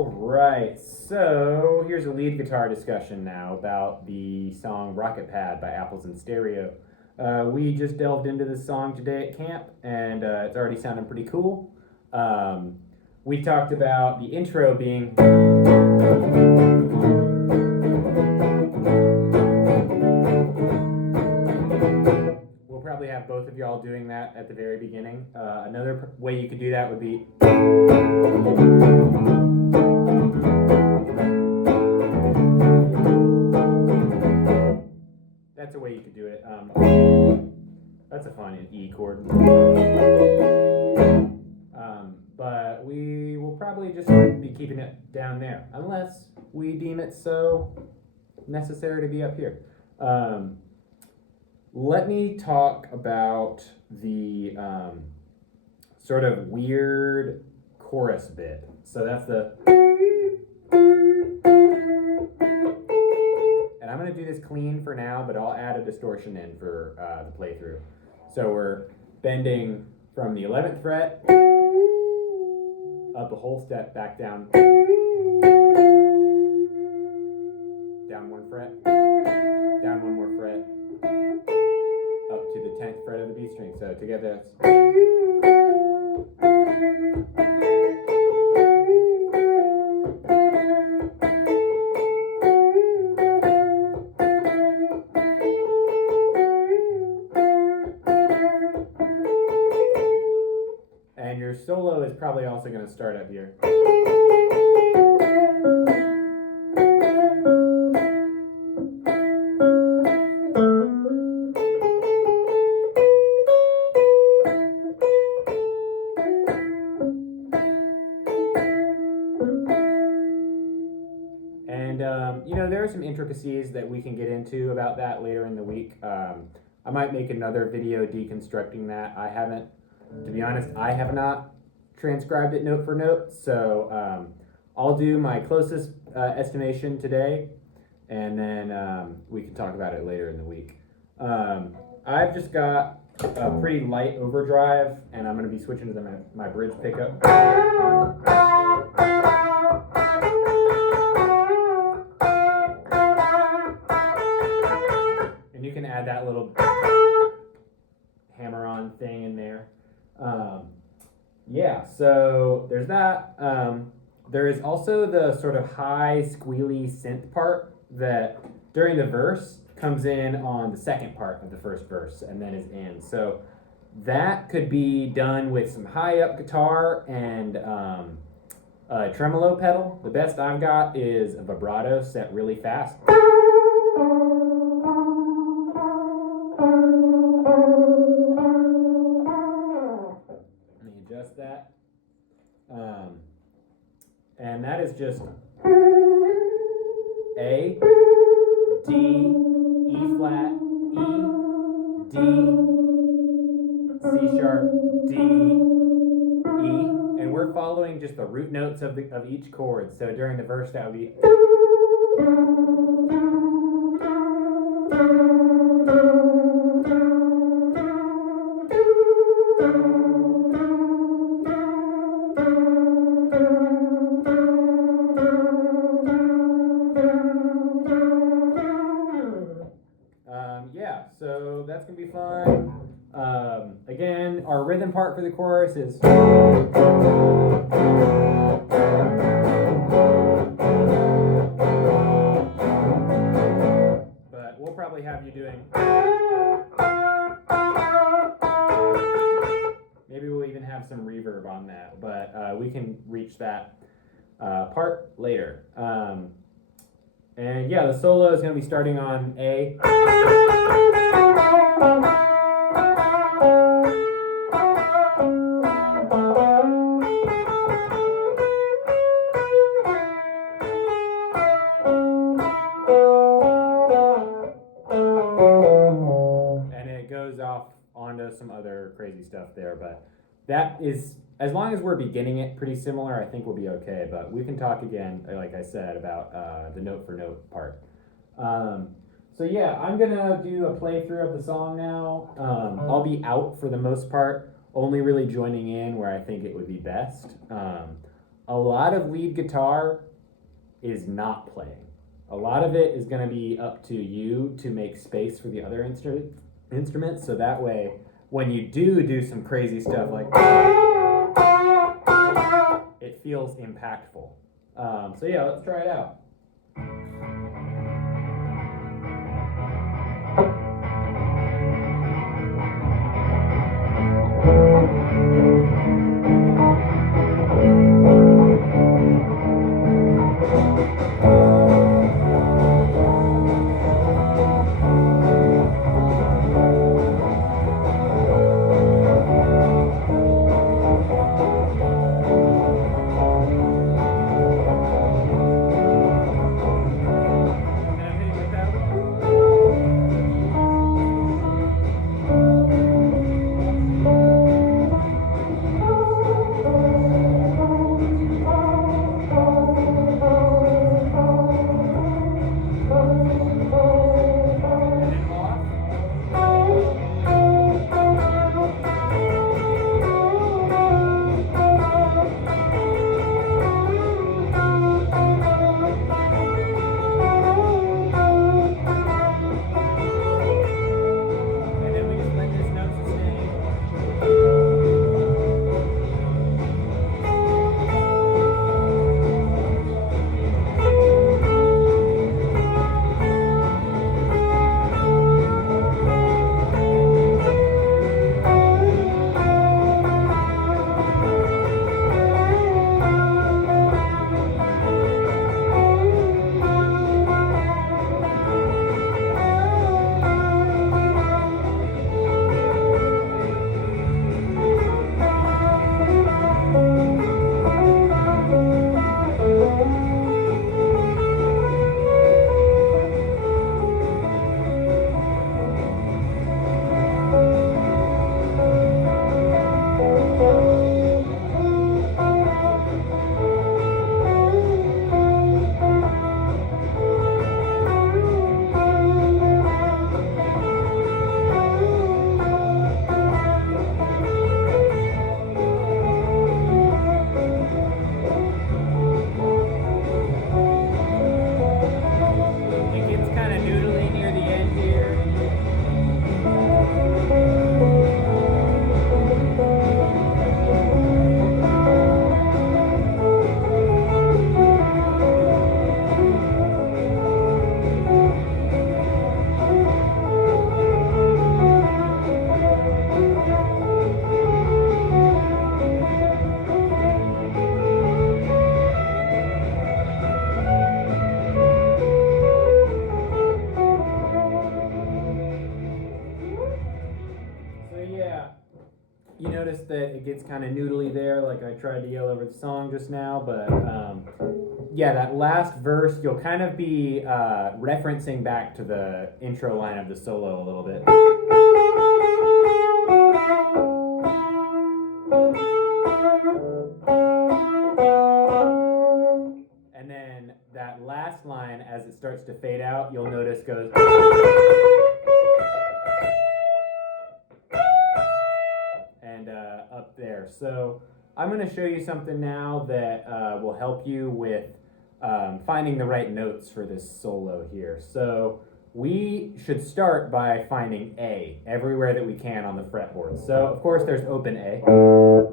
All right, so here's a lead guitar discussion now about the song Rocket Pad by Apples in Stereo. We just delved into this song today at camp, and it's already sounding pretty cool. We talked about the intro being... We'll probably have both of y'all doing that at the very beginning. Another way you could do that would be... That's a way you could do it. That's a fun E chord. But we will probably just be keeping it down there, unless we deem it so necessary to be up here. Let me talk about the sort of weird chorus bit. So that's the... I'm going to do this clean for now, but I'll add a distortion in for the playthrough. So we're bending from the 11th fret, up a whole step, back down, down one fret, down one more fret, up to the 10th fret of the B string. So together it's... Your solo is probably also going to start up here. And, there are some intricacies that we can get into about that later in the week. I might make another video deconstructing that. To be honest, I have not transcribed it note for note, so I'll do my closest estimation today, and then we can talk about it later in the week. I've just got a pretty light overdrive, and I'm going to be switching to my bridge pickup. And you can add that little hammer-on thing in there. So there's that. There is also the sort of high, squealy synth part that during the verse comes in on the second part of the first verse and then is in. So that could be done with some high-up guitar and a tremolo pedal. The best I've got is a vibrato set really fast. That and that is just A, D, E flat, E, D, C sharp, D, E, and we're following just the root notes of each chord. So during the verse that would be so that's going to be fun. Again, our rhythm part for the chorus is... But we'll probably have you doing... Maybe we'll even have some reverb on that, but we can reach that part later. And yeah, the solo is going to be starting on A. And it goes off onto some other crazy stuff there, but that is, as long as we're beginning it pretty similar, I think we'll be okay. But we can talk again, like I said, about the note for note part. So yeah, I'm gonna do a playthrough of the song now. I'll be out for the most part, only really joining in where I think it would be best. a lot of lead guitar is not playing. A lot of it is going to be up to you to make space for the other instruments, so that way, when you do some crazy stuff like it feels impactful. So yeah, let's try it out. You notice that it gets kind of noodly there, like I tried to yell over the song just now, but yeah, that last verse, you'll kind of be referencing back to the intro line of the solo a little bit. And then that last line, as it starts to fade out, you'll notice goes... up there. So I'm going to show you something now that will help you with finding the right notes for this solo here. So we should start by finding A everywhere that we can on the fretboard. So of course there's open A,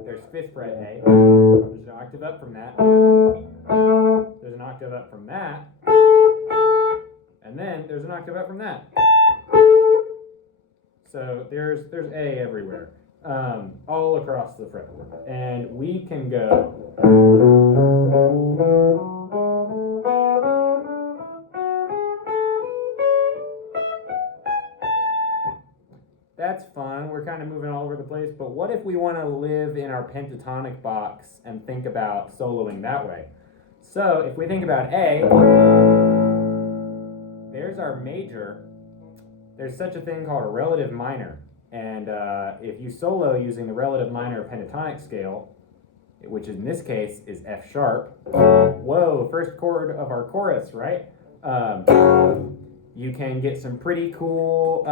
there's 5th fret A, there's an octave up from that, there's an octave up from that, and then there's an octave up from that. So there's A everywhere. All across the fretboard, and we can go that's fun. We're kind of moving all over the place, but what if we want to live in our pentatonic box and think about soloing that way? So if we think about A, there's our major. There's such a thing called a relative minor. And if you solo using the relative minor pentatonic scale, which in this case is F sharp, whoa, first chord of our chorus, right? You can get some pretty cool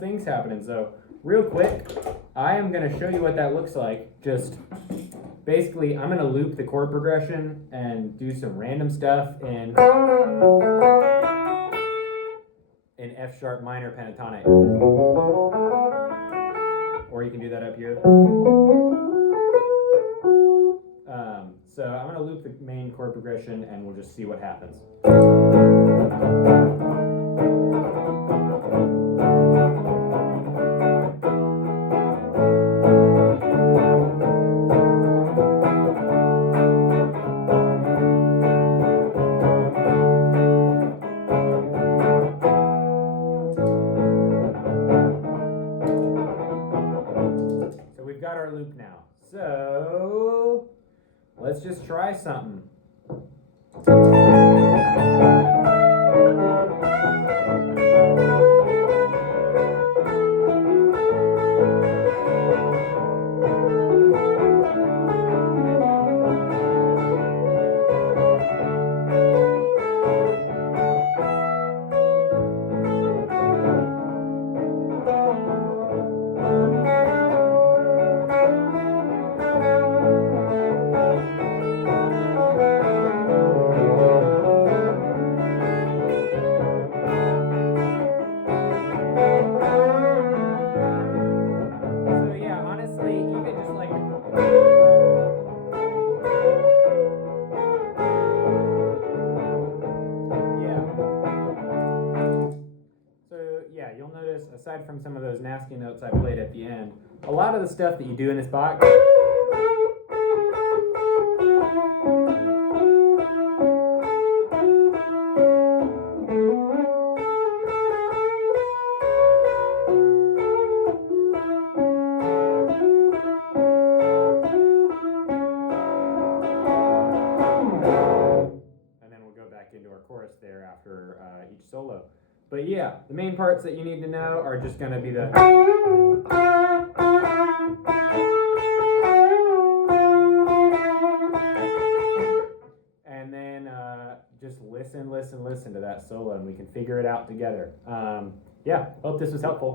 things happening. So real quick, I am going to show you what that looks like. Just basically I'm gonna loop the chord progression and do some random stuff in F sharp minor pentatonic. Or you can do that up here. So I'm going to loop the main chord progression and we'll just see what happens. So we've got our loop now. So let's just try something. You'll notice, aside from some of those nasty notes I played at the end, a lot of the stuff that you do in this box and then we'll go back into our chorus there after each solo. But yeah, the main parts that you need to know are just going to be the and then just listen to that solo and we can figure it out together. Yeah, hope this was helpful.